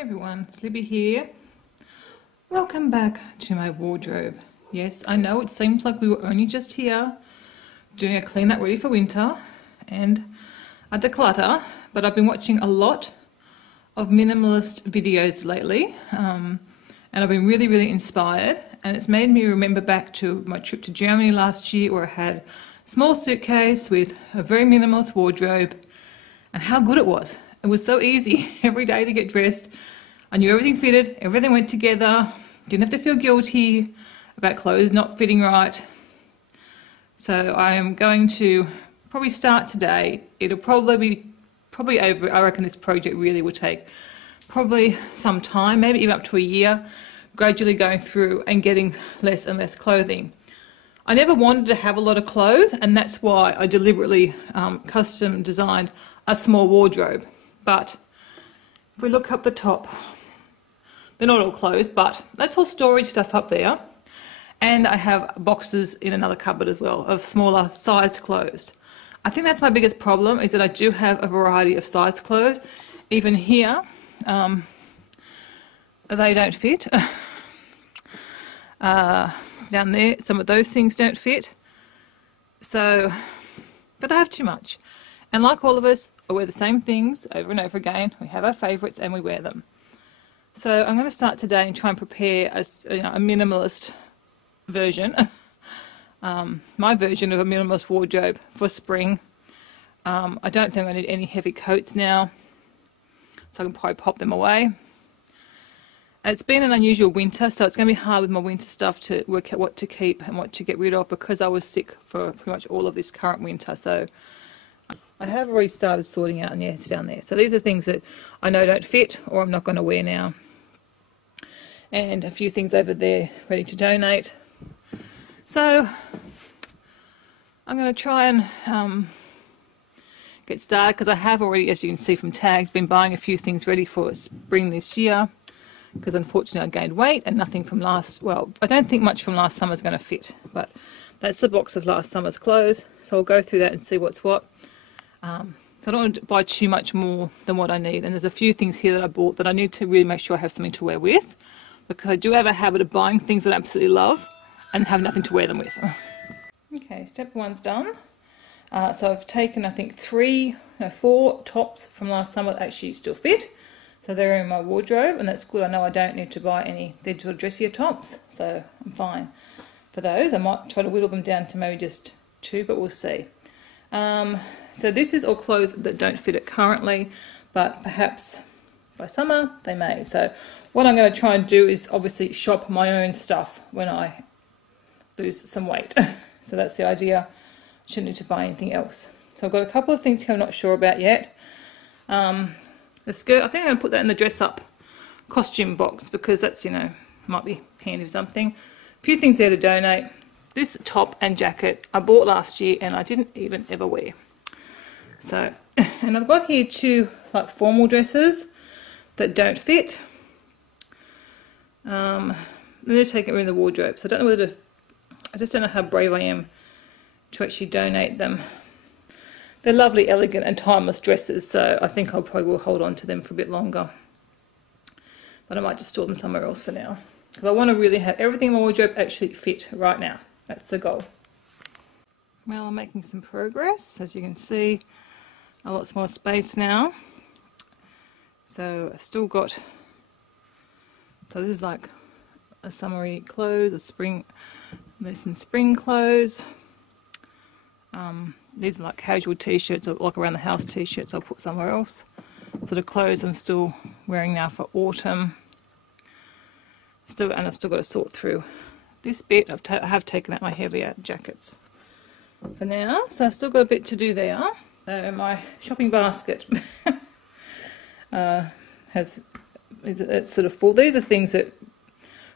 Hey everyone, Libby here. Welcome back to my wardrobe. Yes, I know it seems like we were only just here doing a clean up ready for winter and a declutter, but I've been watching a lot of minimalist videos lately and I've been really inspired, and it's made me remember back to my trip to Germany last year where I had a small suitcase with a very minimalist wardrobe and how good it was. It was so easy every day to get dressed. I knew everything fitted, everything went together, didn't have to feel guilty about clothes not fitting right. So I am going to probably start today. It'll probably over, I reckon this project really will take probably some time, maybe even up to a year, gradually going through and getting less and less clothing. I never wanted to have a lot of clothes, and that's why I deliberately custom designed a small wardrobe. But if we look up the top, they're not all clothes, but that's all storage stuff up there. And I have boxes in another cupboard as well of smaller sized clothes. I think that's my biggest problem, is that I do have a variety of size clothes. Even here, they don't fit. Down there, some of those things don't fit. So, but I have too much. And like all of us, I wear the same things over and over again. We have our favourites and we wear them. So I'm going to start today and try and prepare a minimalist version. My version of a minimalist wardrobe for spring. I don't think I need any heavy coats now, so I can probably pop them away. It's been an unusual winter, so it's going to be hard with my winter stuff to work out what to keep and what to get rid of, because I was sick for pretty much all of this current winter. So I have already started sorting out, and yeah, it's down there. So these are things that I know don't fit or I'm not going to wear now. And a few things over there ready to donate. So I'm going to try and get started, because I have already, as you can see from tags, been buying a few things ready for spring this year, because unfortunately I gained weight and nothing from I don't think much from last summer is going to fit, but that's the box of last summer's clothes. So I'll go through that and see what's what. I don't want to buy too much more than what I need, and there's a few things here that I bought that I need to really make sure I have something to wear with, because I do have a habit of buying things that I absolutely love and have nothing to wear them with. Okay, step one's done. So I've taken, I think, 4 tops from last summer that actually still fit. So they're in my wardrobe, and that's good. I know I don't need to buy any digital dressier tops, so I'm fine for those. I might try to whittle them down to maybe just 2, but we'll see. So this is all clothes that don't fit it currently, but perhaps by summer they may. So what I'm going to try and do is obviously shop my own stuff when I lose some weight. So that's the idea. I shouldn't need to buy anything else. So I've got a couple of things here I'm not sure about yet. The skirt, I think I'm going to put that in the dress up costume box, because that's, might be handy for something. A few things there to donate. This top and jacket I bought last year and I didn't even ever wear. So, and I've got here 2 like formal dresses that don't fit. They're taking in the wardrobe, so I don't know whether to, I just don't know how brave I am to actually donate them. They're lovely, elegant and timeless dresses, so I think I probably will hold on to them for a bit longer. But I might just store them somewhere else for now, because I want to really have everything in my wardrobe actually fit right now. That's the goal. Well, I'm making some progress. As you can see, a lot more space now. So I've still got, so this is like a summery clothes, a spring, there's some spring clothes. These are like casual t-shirts, or like around the house t-shirts I'll put somewhere else. So the clothes I'm still wearing now for autumn. And I've still got to sort through this bit. I have taken out my heavier jackets for now, so I've still got a bit to do there. So my shopping basket it's sort of full. These are things that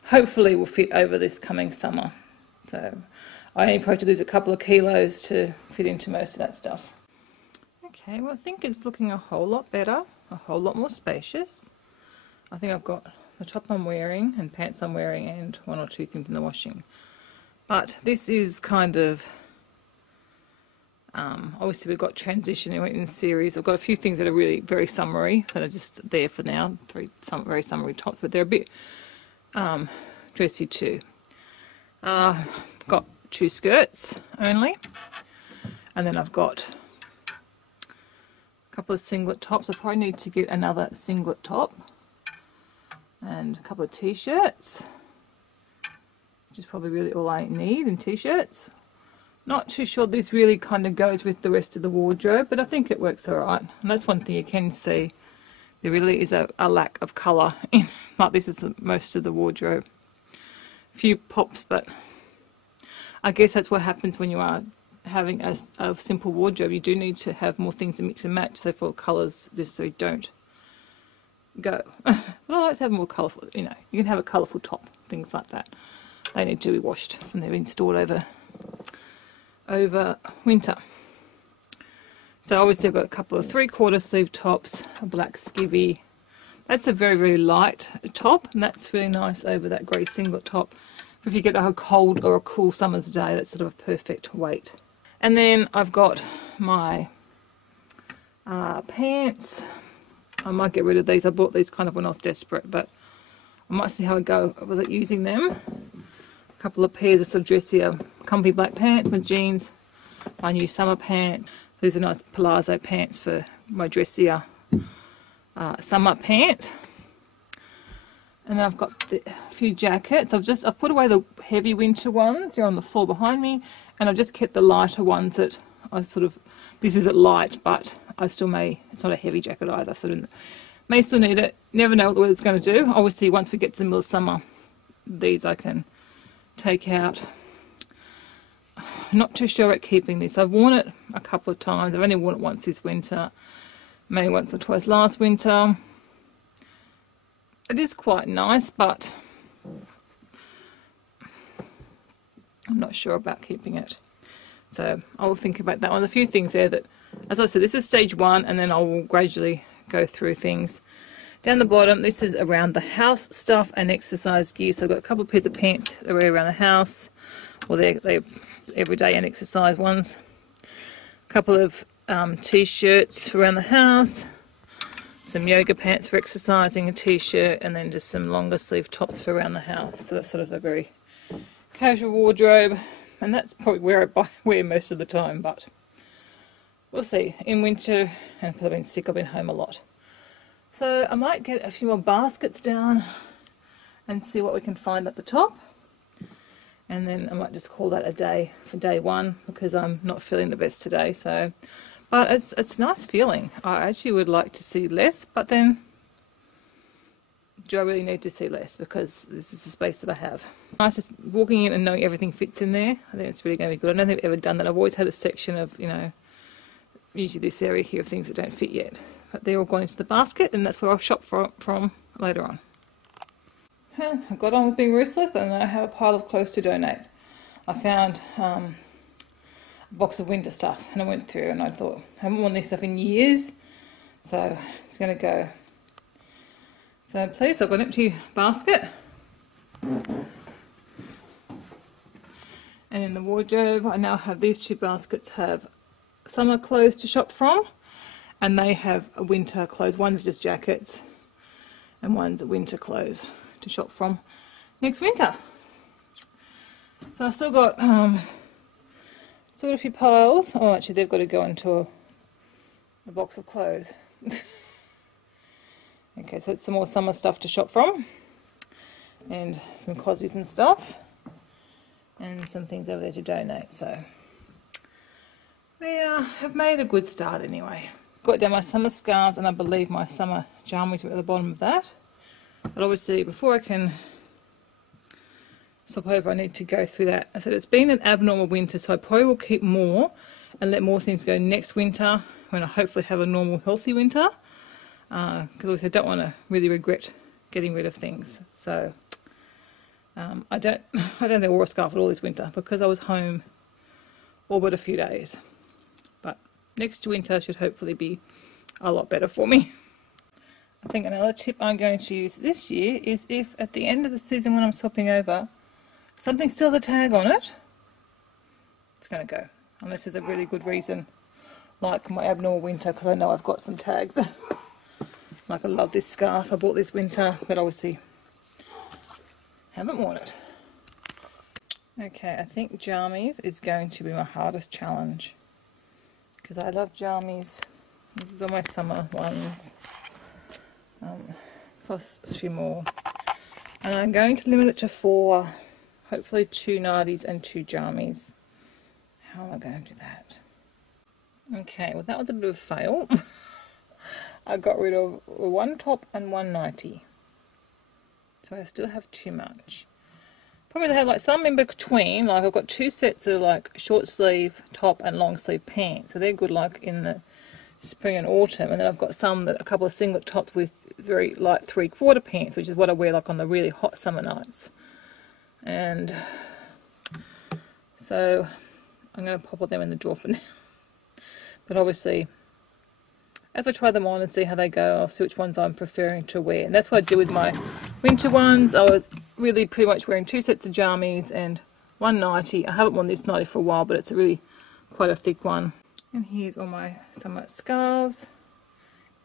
hopefully will fit over this coming summer. So I only probably have to lose a couple of kilos to fit into most of that stuff. Okay, well I think it's looking a whole lot better, a whole lot more spacious. I think I've got the top I'm wearing and pants I'm wearing and 1 or 2 things in the washing. But this is kind of Obviously we've got transitioning in series. I've got a few things that are really very summery that are just there for now, very summery tops, but they're a bit dressy too. Got 2 skirts only, and then I've got a couple of singlet tops. I probably need to get another singlet top, and a couple of t-shirts, which is probably really all I need in t-shirts. Not too sure this really kind of goes with the rest of the wardrobe, but I think it works alright. And that's one thing you can see. There really is a lack of colour in, like this is most of the wardrobe. A few pops, but I guess that's what happens when you are having a simple wardrobe. You do need to have more things to mix and match, so for colours just so you don't go. But I like to have more colourful, you know, you can have a colourful top, things like that. They need to be washed and they've been stored over winter. So obviously I've got a couple of 3/4 sleeve tops, a black skivvy. That's a very, very light top, and that's really nice over that grey singlet top. If you get a cold or a cool summer's day, that's sort of a perfect weight. And then I've got my pants. I might get rid of these. I bought these kind of when I was desperate, but I might see how I go with it using them. A couple of pairs of sort of dressier, comfy black pants, my jeans, my new summer pants. These are nice palazzo pants for my dressier summer pant. And then I've got a few jackets. I've put away the heavy winter ones. They're on the floor behind me, and I've just kept the lighter ones that I sort of. This isn't light, but I still may. It's not a heavy jacket either, so I may still need it. Never know what the weather's going to do. Obviously, once we get to the middle of summer, these I can take out. I'm not too sure at keeping this. I've worn it a couple of times. I've only worn it once this winter, maybe once or twice last winter. It is quite nice, but I'm not sure about keeping it. So I'll think about that one. There's a few things there that, as I said, this is stage 1, and then I will gradually go through things. Down the bottom, this is around the house stuff and exercise gear. So I've got a couple of pairs of pants that wear around the house, or they're everyday and exercise ones. A couple of t-shirts around the house, some yoga pants for exercising, a t-shirt, and then just some longer sleeve tops for around the house. So that's sort of a very casual wardrobe, and that's probably where I wear most of the time, but we'll see. In winter, and because I've been sick, I've been home a lot. So I might get a few more baskets down and see what we can find at the top. And then I might just call that a day for day 1, because I'm not feeling the best today. So, but it's nice feeling. I actually would like to see less, but then do I really need to see less, because this is the space that I have. Nice just walking in and knowing everything fits in there. I think it's really going to be good. I don't think I've ever done that. I've always had a section of, you know, usually this area here of things that don't fit yet. But they're all going into the basket, and that's where I'll shop from later on. I got on with being ruthless, and I have a pile of clothes to donate. I found a box of winter stuff, and I went through and I thought, I haven't worn this stuff in years, so it's going to go. So please, I've got an empty basket. And in the wardrobe, I now have these 2 baskets have summer clothes to shop from, and they have winter clothes. One's just jackets, and one's winter clothes to shop from next winter. So I've still got a few piles. Oh, actually they've got to go into a box of clothes. Okay, so that's some more summer stuff to shop from, and some cozies and stuff, and some things over there to donate. So we have made a good start anyway. Got down my summer scarves, and I believe my summer jammies were at the bottom of that. But obviously, before I can swap over, I need to go through that. I said it's been an abnormal winter, so I probably will keep more and let more things go next winter, when I hopefully have a normal, healthy winter. Because obviously I don't want to really regret getting rid of things. So I don't think I wore a scarf at all this winter, because I was home all but a few days. But next winter should hopefully be a lot better for me. I think another tip I'm going to use this year is, if at the end of the season when I'm swapping over, something still has a tag on it, it's going to go. unless there's a really good reason, like my abnormal winter, because I know I've got some tags. Like I love this scarf I bought this winter, but obviously haven't worn it. Okay, I think jammies is going to be my hardest challenge, because I love jammies. These are all my summer ones, plus a few more. And I'm going to limit it to 4, hopefully 2 nighties and 2 jammies. How am I going to do that? Okay, well that was a bit of a fail. I got rid of 1 top and 1 nightie. So I still have too much. Probably they have like some in between, like I've got 2 sets that are like short sleeve top and long sleeve pants. So they're good like in the spring and autumn. And then I've got some that a couple of singlet tops with very light 3/4 pants, which is what I wear like on the really hot summer nights. And so I'm going to pop them in the drawer for now. But obviously, as I try them on and see how they go, I'll see which ones I'm preferring to wear. And that's what I did with my winter ones. I was really pretty much wearing 2 sets of jammies and 1 nightie. I haven't worn this nightie for a while, but it's a really quite a thick one. And here's all my summer scarves.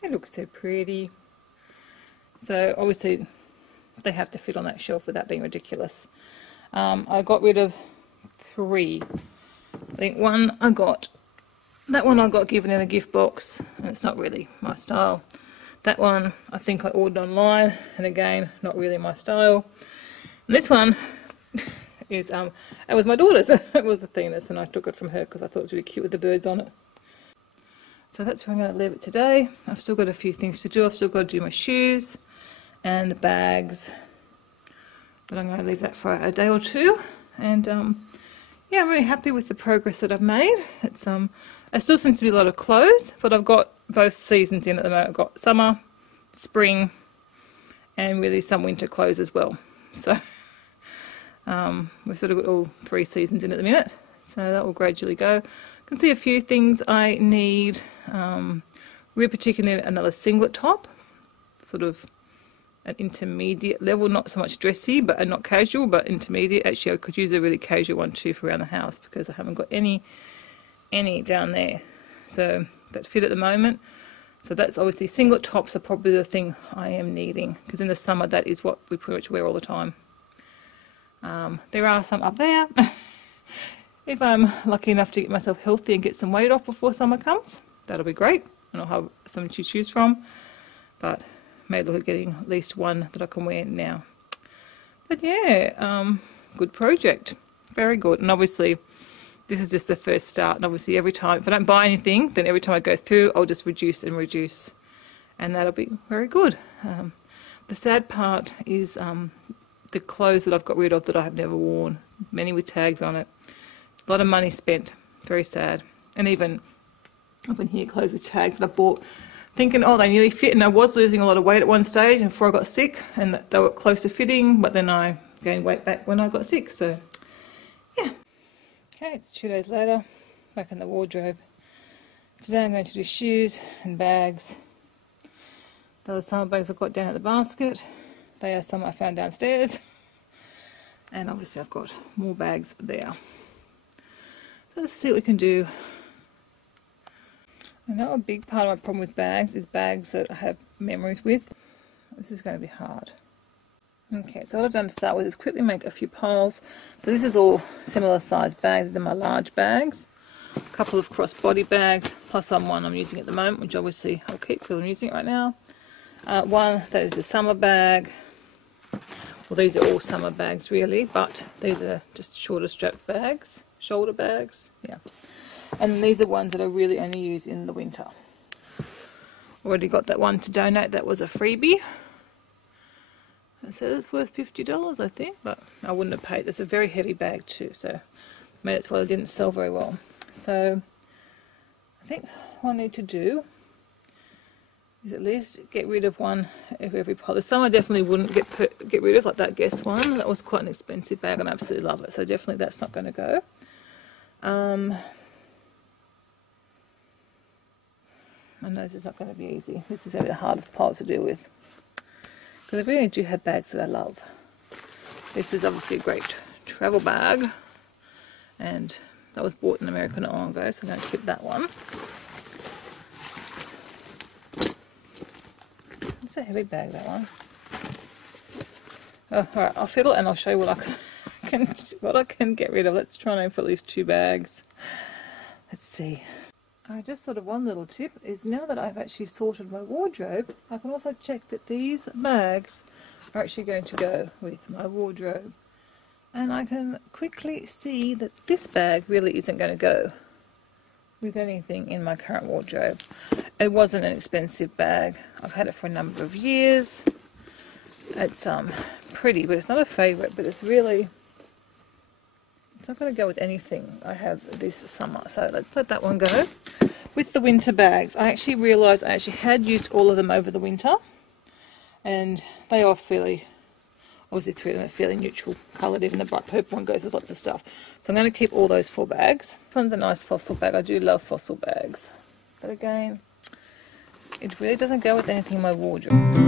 They look so pretty. So obviously they have to fit on that shelf without being ridiculous. I got rid of 3. I think that one I got given in a gift box, and it's not really my style. That one I think I ordered online, and again, not really my style. And this one is, it was my daughter's. It was the thinness, and I took it from her because I thought it was really cute with the birds on it. So that's where I'm going to leave it today. I've still got a few things to do. I've still got to do my shoes and bags, but I'm going to leave that for a day or 2. And yeah, I'm really happy with the progress that I've made. It's it still seems to be a lot of clothes, but I've got both seasons in at the moment. I've got summer, spring, and really some winter clothes as well. So we've sort of got all 3 seasons in at the minute. So that will gradually go. I can see a few things I need. Really particularly another singlet top, sort of an intermediate level, not so much dressy, but not casual, but intermediate. Actually, I could use a really casual one too for around the house, because I haven't got any down there, so that fit at the moment. So that's obviously singlet tops are probably the thing I am needing, because in the summer that is what we pretty much wear all the time. There are some up there. If I'm lucky enough to get myself healthy and get some weight off before summer comes, that'll be great, and I'll have some to choose from. But maybe look at getting at least one that I can wear now. But yeah, good project, very good. And obviously this is just the first start, and obviously every time, if I don't buy anything, then every time I go through, I'll just reduce and reduce, and that'll be very good. The sad part is the clothes that I've got rid of that I have never worn, many with tags on it. A lot of money spent, very sad. And even up in here, clothes with tags that I bought thinking, oh, they nearly fit, and I was losing a lot of weight at one stage before I got sick, and that they were close to fitting, but then I gained weight back when I got sick. So yeah. Okay, it's 2 days later, back in the wardrobe. Today I'm going to do shoes and bags. The other summer bags I've got down at the basket. They are some I found downstairs. And obviously I've got more bags there. So let's see what we can do. I know a big part of my problem with bags is bags that I have memories with. This is going to be hard. Okay, so what I've done to start with is quickly make a few piles. So this is all similar sized bags. They're my large bags. A couple of crossbody bags, plus one I'm using at the moment, which obviously I'll keep because I'm using it right now. One that is a summer bag. Well, these are all summer bags really, but these are just shorter strap bags, shoulder bags, yeah. And these are ones that I really only use in the winter. Already got that one to donate, that was a freebie. It says it's worth $50, I think, but I wouldn't have paid. It's a very heavy bag too, so maybe that's why it didn't sell very well. So I think what I need to do is at least get rid of one of every pile. There's some I definitely wouldn't get rid of, like that Guess one. That was quite an expensive bag and I absolutely love it, so definitely that's not going to go. I know this is not going to be easy. This is going to be the hardest pile to deal with, because I really do have bags that I love. This is obviously a great travel bag, but That was bought in America not long ago, so I'm going to keep that one. It's a heavy bag, that one. Oh, alright, I'll fiddle and I'll show you what I can get rid of. Let's try and aim for at least 2 bags. Let's see. Just sort of one little tip is, now that I've actually sorted my wardrobe, I can also check that these bags are actually going to go with my wardrobe. And I can quickly see that this bag really isn't going to go with anything in my current wardrobe. It wasn't an expensive bag. I've had it for a number of years. It's pretty, but it's not a favourite, but it's not going to go with anything I have this summer. So let's let that one go. With the winter bags, I actually realised I actually had used all of them over the winter, and they are fairly, obviously 3 of them are fairly neutral coloured. Even the bright purple one goes with lots of stuff. So I'm going to keep all those 4 bags. This one's a nice fossil bag. I do love fossil bags, but again, it really doesn't go with anything in my wardrobe.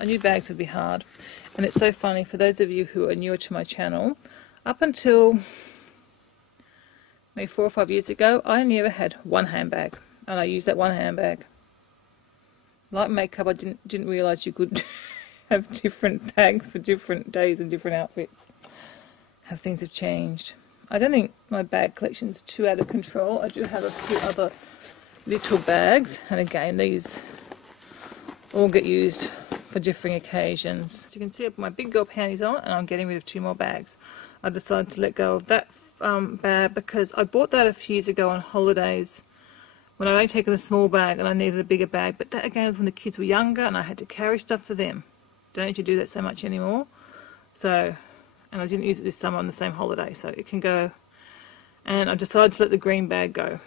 I knew bags would be hard, and it's so funny for those of you who are newer to my channel. Up until maybe 4 or 5 years ago, I only ever had one handbag, and I used that one handbag. Like makeup, I didn't realise you could have different bags for different days and different outfits. How things have changed. I don't think my bag collection's too out of control. I do have a few other little bags, and again, these all get used for differing occasions. As you can see, I put my big girl panties on, and I'm getting rid of 2 more bags. I decided to let go of that bag because I bought that a few years ago on holidays when I'd only taken a small bag and I needed a bigger bag. But that again was when the kids were younger and I had to carry stuff for them. Don't need to do that so much anymore. So, and I didn't use it this summer on the same holiday, so it can go. And I decided to let the green bag go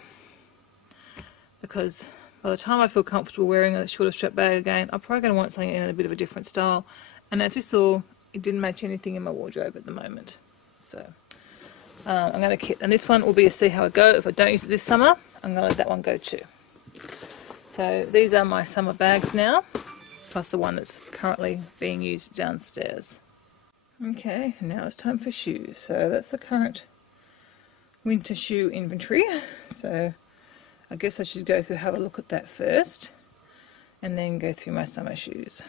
because by the time I feel comfortable wearing a shorter strap bag again, I'm probably going to want something in a bit of a different style. And as we saw, it didn't match anything in my wardrobe at the moment. So I'm going to keep, and this one will be a see how it go. If I don't use it this summer, I'm going to let that one go too. So these are my summer bags now, plus the one that's currently being used downstairs. Okay, now it's time for shoes. So that's the current winter shoe inventory. So I guess I should go through, have a look at that first, and then go through my summer shoes.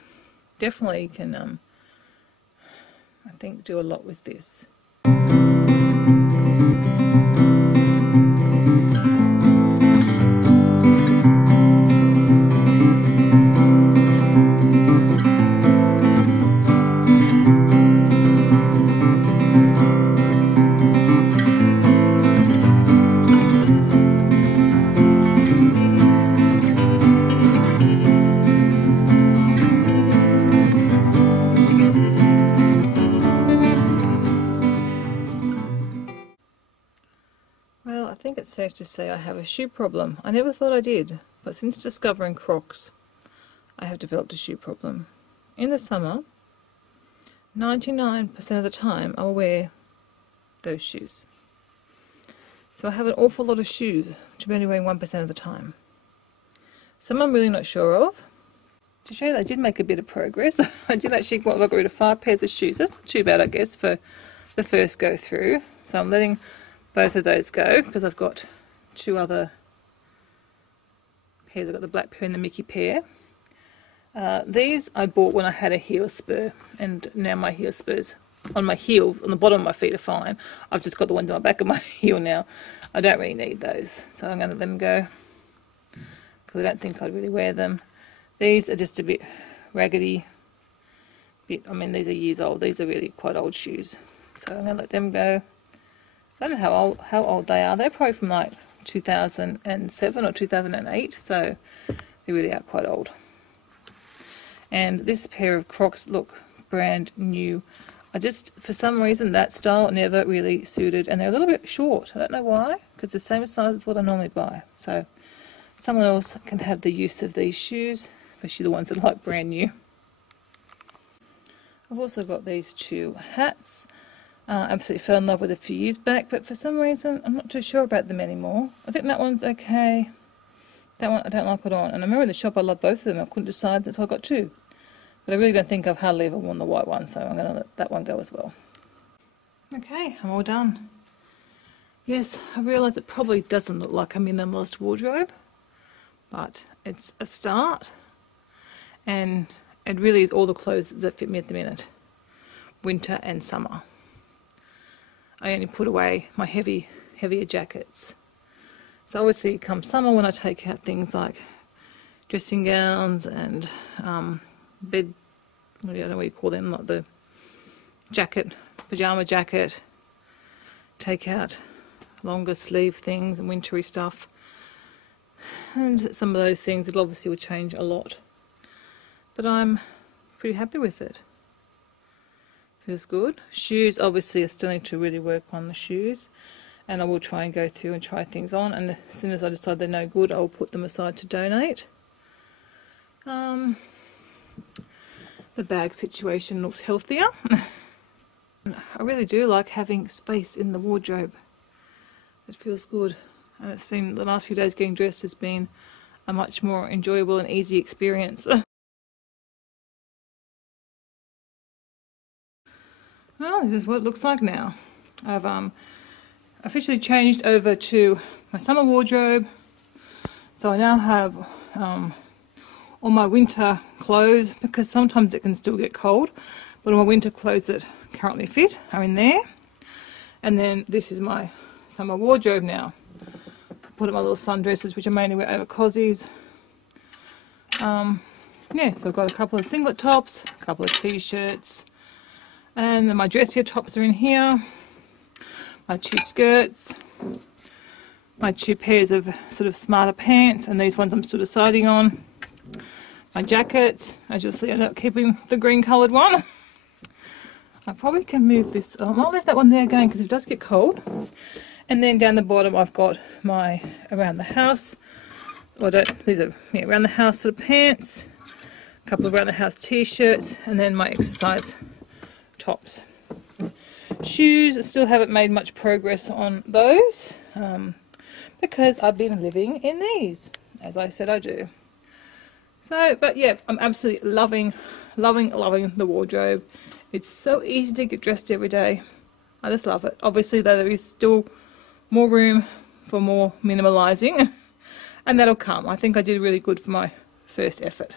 Definitely can, I think, do a lot with this. It's safe to say I have a shoe problem. I never thought I did, but since discovering Crocs, I have developed a shoe problem. In the summer, 99% of the time I'll wear those shoes. So I have an awful lot of shoes to be only wearing 1% of the time. Some I'm really not sure of. To show you that I did make a bit of progress, I did actually got rid of 5 pairs of shoes. That's not too bad, I guess, for the first go through. So I'm letting both of those go because I've got 2 other pairs. I've got the black pair and the Mickey pair. These I bought when I had a heel spur, and now my heel spurs on my heels, on the bottom of my feet, are fine. I've just got the ones on the back of my heel now. I don't really need those, so I'm going to let them go because I don't think I'd really wear them. These are just a bit raggedy. I mean, these are years old. These are really quite old shoes, so I'm going to let them go. I don't know how old they are. They're probably from like 2007 or 2008, so they really are quite old. And this pair of Crocs look brand new. For some reason, that style never really suited, and they're a little bit short. I don't know why, because the same size as what I normally buy. So someone else can have the use of these shoes, especially the ones that are like brand new. I've also got these two hats. Absolutely fell in love with a few years back, but for some reason I'm not too sure about them anymore. I think that one's okay. That one I don't like it on. And I remember in the shop I loved both of them. I couldn't decide, that's why I got two. But I really don't think I've hardly ever worn the white one, so I'm going to let that one go as well. Okay, I'm all done. Yes, I realise it probably doesn't look like a minimalist wardrobe, but it's a start, and it really is all the clothes that fit me at the minute, winter and summer. I only put away my heavier jackets. So obviously come summer, when I take out things like dressing gowns and bed, I don't know what you call them, like the jacket, pyjama jacket, take out longer sleeve things and wintry stuff, and some of those things it obviously will change a lot, but I'm pretty happy with it. Feels good. Shoes, obviously I still need to really work on the shoes, and I will try and go through and try things on, and as soon as I decide they're no good, I'll put them aside to donate. The bag situation looks healthier. I really do like having space in the wardrobe. It feels good, and it's been, the last few days getting dressed has been a much more enjoyable and easy experience. Well, this is what it looks like now. I've officially changed over to my summer wardrobe, so I now have all my winter clothes, because sometimes it can still get cold, but all my winter clothes that currently fit are in there. And then this is my summer wardrobe now. I put in my little sundresses, which I mainly wear over cozies. Yeah, so I've got a couple of singlet tops, a couple of t-shirts, and then my dressier tops are in here, my two skirts, my two pairs of sort of smarter pants, and these ones I'm still deciding on. My jackets, as you'll see, I ended up keeping the green coloured one. I probably can move this, I'll leave that one there again because it does get cold. And then down the bottom I've got my around the house, around the house sort of pants, a couple of around the house t-shirts, and then my exercise tops. Shoes, I still haven't made much progress on those because I've been living in these, as I said I do. So, but yeah, I'm absolutely loving the wardrobe. It's so easy to get dressed every day. I just love it. Obviously, though, there is still more room for more minimalising, and that'll come. I think I did really good for my first effort.